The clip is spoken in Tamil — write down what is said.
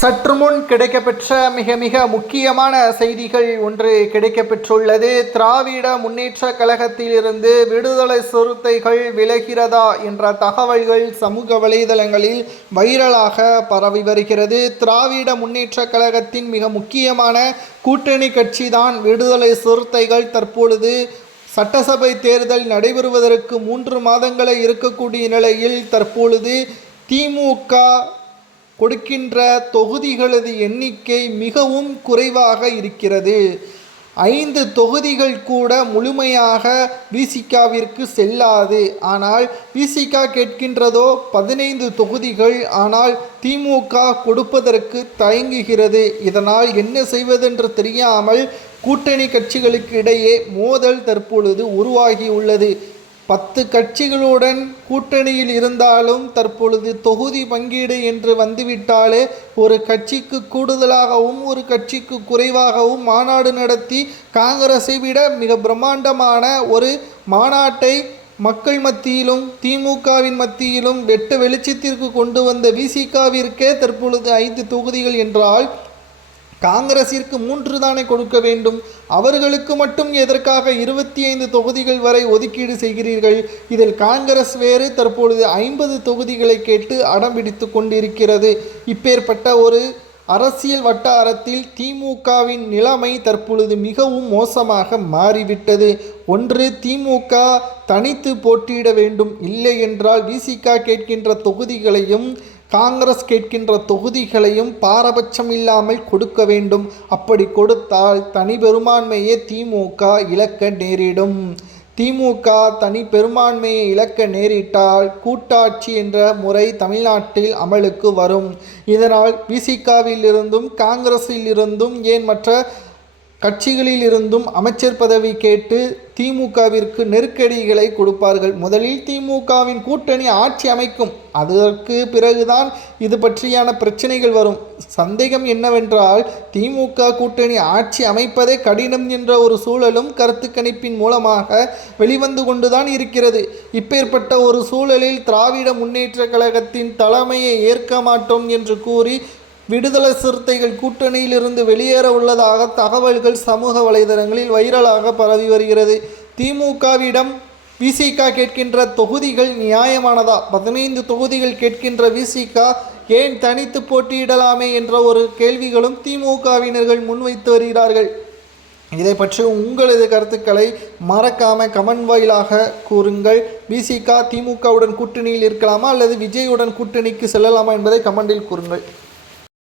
சற்று முன் கிடைக்கப்பெற்ற மிக மிக முக்கியமான செய்திகள் ஒன்று கிடைக்கப்பெற்றுள்ளது. திராவிட முன்னேற்ற கழகத்திலிருந்து விடுதலை சிறுத்தைகள் விலகிறதா என்ற தகவல்கள் சமூக வலைதளங்களில் வைரலாக பரவி வருகிறது. திராவிட முன்னேற்ற கழகத்தின் மிக முக்கியமான கூட்டணி கட்சிதான் விடுதலை சிறுத்தைகள். தற்பொழுது சட்டசபை தேர்தல் நடைபெறுவதற்கு 3 மாதங்களே இருக்கக்கூடிய நிலையில் தற்பொழுது திமுக கொடுக்கின்ற தொகுதிகளது எண்ணிக்கை மிகவும் குறைவாக இருக்கிறது. 5 தொகுதிகள் கூட முழுமையாக விசிகாவிற்கு செல்லாது. ஆனால் விசிக கேட்கின்றதோ 15 தொகுதிகள். ஆனால் திமுக கொடுப்பதற்கு தயங்குகிறது. இதனால் என்ன செய்வதென்று தெரியாமல் கூட்டணி கட்சிகளுக்கு இடையே மோதல் தற்பொழுது உருவாகியுள்ளது. 10 கட்சிகளுடன் கூட்டணியில் இருந்தாலும் தற்பொழுது தொகுதி பங்கீடு என்று வந்துவிட்டாலே ஒரு கட்சிக்கு கூடுதலாகவும் ஒரு கட்சிக்கு குறைவாகவும் மாநாடு நடத்தி காங்கிரஸை விட மிக பிரம்மாண்டமான ஒரு மாநாட்டை மக்கள் மத்தியிலும் திமுகவின் மத்தியிலும் வெட்ட வெளிச்சத்திற்கு கொண்டு வந்த விசிகாவிற்கே தற்பொழுது 5 தொகுதிகள் என்றால் காங்கிரசிற்கு 3 தானே கொடுக்க வேண்டும். அவர்களுக்கு மட்டும் எதற்காக 25 தொகுதிகள் வரை ஒதுக்கீடு செய்கிறீர்கள்? இதில் காங்கிரஸ் வேறு தற்பொழுது 50 தொகுதிகளை கேட்டு அடம்பிடித்து கொண்டிருக்கிறது. இப்பேற்பட்ட ஒரு அரசியல் வட்டாரத்தில் திமுகவின் நிலைமை தற்பொழுது மிகவும் மோசமாக மாறிவிட்டது. ஒன்று, திமுக தனித்து போட்டியிட வேண்டும், இல்லை என்றால் விசிக கேட்கின்ற தொகுதிகளையும் காங்கிரஸ் கேட்கின்ற தொகுதிகளையும் பாரபட்சம் இல்லாமல் கொடுக்க வேண்டும். அப்படி கொடுத்தால் தனி பெரும்பான்மையை திமுக இழக்க நேரிடும். திமுக தனி பெரும்பான்மையை இழக்க நேரிட்டால் கூட்டாட்சி என்ற முறை தமிழ்நாட்டில் அமலுக்கு வரும். இதனால் விசிகாவில் இருந்தும் காங்கிரஸில் இருந்தும் ஏன் மற்ற கட்சிகளில் இருந்தும் அமைச்சர் பதவி கேட்டு திமுகவிற்கு நெருக்கடிகளை கொடுப்பார்கள். முதலில் திமுகவின் கூட்டணி ஆட்சி அமைக்கும், அதற்கு பிறகுதான் இது பற்றியான பிரச்சனைகள் வரும். சந்தேகம் என்னவென்றால் திமுக கூட்டணி ஆட்சி அமைப்பதே கடினம் என்ற ஒரு சூழலும் கருத்து கணிப்பின் மூலமாக வெளிவந்து கொண்டுதான் இருக்கிறது. இப்பேற்பட்ட ஒரு சூழலில் திராவிட முன்னேற்ற கழகத்தின் தலைமையை ஏற்க மாட்டோம் என்று கூறி விடுதலை சிறுத்தைகள் கூட்டணியிலிருந்து வெளியேற உள்ளதாக தகவல்கள் சமூக வலைதளங்களில் வைரலாக பரவி வருகிறது. திமுகவிடம் விசிக கேட்கின்ற தொகுதிகள் நியாயமானதா? 15 தொகுதிகள் கேட்கின்ற விசிக ஏன் தனித்து போட்டியிடலாமே என்ற ஒரு கேள்விகளும் திமுகவினர்கள் முன்வைத்து வருகிறார்கள். இதை பற்றி உங்களது கருத்துக்களை மறக்காமல் கமெண்ட் வாயிலாக கூறுங்கள். விசிக திமுகவுடன் கூட்டணியில் இருக்கலாமா அல்லது விஜயுடன் கூட்டணிக்கு செல்லலாமா என்பதை கமெண்டில் கூறுங்கள்.